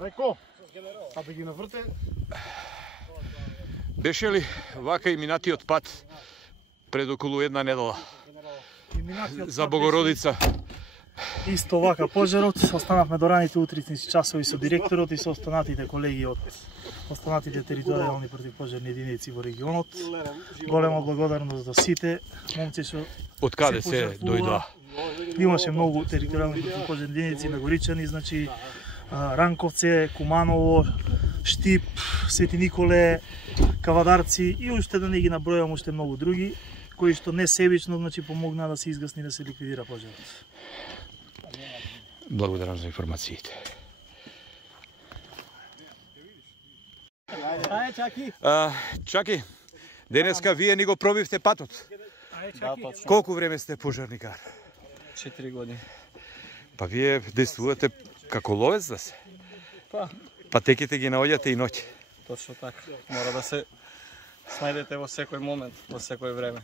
Преко, а да ги наврте. Беше ли вака и минатиот пат пред околу една недела за Богородица? Исто вака пожарот, останавме до раните утрински часови со директорот и со останатите колеги од останатите територијални противпожарни единици во регионот. Голема благодарност за сите момци што Од каде се дојдоа? Имаше многу територијални противпожарни единици на Горичани, значи Ранковце, Куманово, Штип, Свети Николе, Кавадарци и уште да не ги набројам уште многу други кои што не себично значи помогнаа да се изгасни да се ликвидира пожарот. Благодарам за информациите. Чаки, денеска вие ни го пробивте патот. Колку време сте пожарникар? 4 години. Па вие действувате како ловец да се? Па. Патеките ги наоѓате и ноќе. Точно така. Мора да се снајдете во секој момент, во секој време.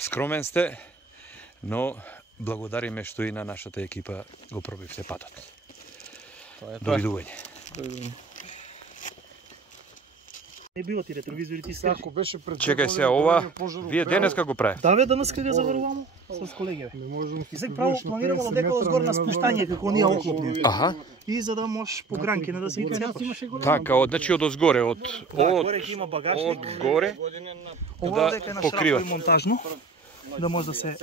Скромен сте, но благодариме што и на нашата екипа го пробивте патот. Тоа е тоа. Довидување. Не било ти ретровизори, ти скажи. Ако беше пред Чекај се, ова вие денеска го правите? Да бе, денеска го заварувам с колеги. Не можам. И сега право планираме дека згор на спуштање како ние оклопни. Аха. И за да можеш по гранки не да се цепаш. Така, значи од озгоре, од горе ќе има багажник. од горе Ова дека е на покриват. шраф и монтажно, да може да се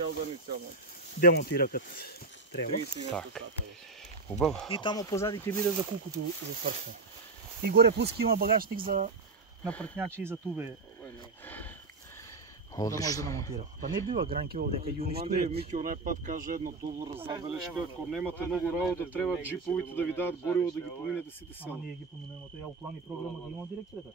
демонтира кад треба. така. Убаво. И таму позади ќе биде за кукото за свршено. И горе плюс ќе има багажник за напртњачи и за тубе. Да може да намонтира. Па не бива гранки овде кај ја уништуваат. Мики онај пат каже една добра забелешка, ако немате многу работа, треба джиповите да ви дадат гориво да ги поминете сите села. Ама ние ги поминуваме, тоа ја у план и програма ги има директората.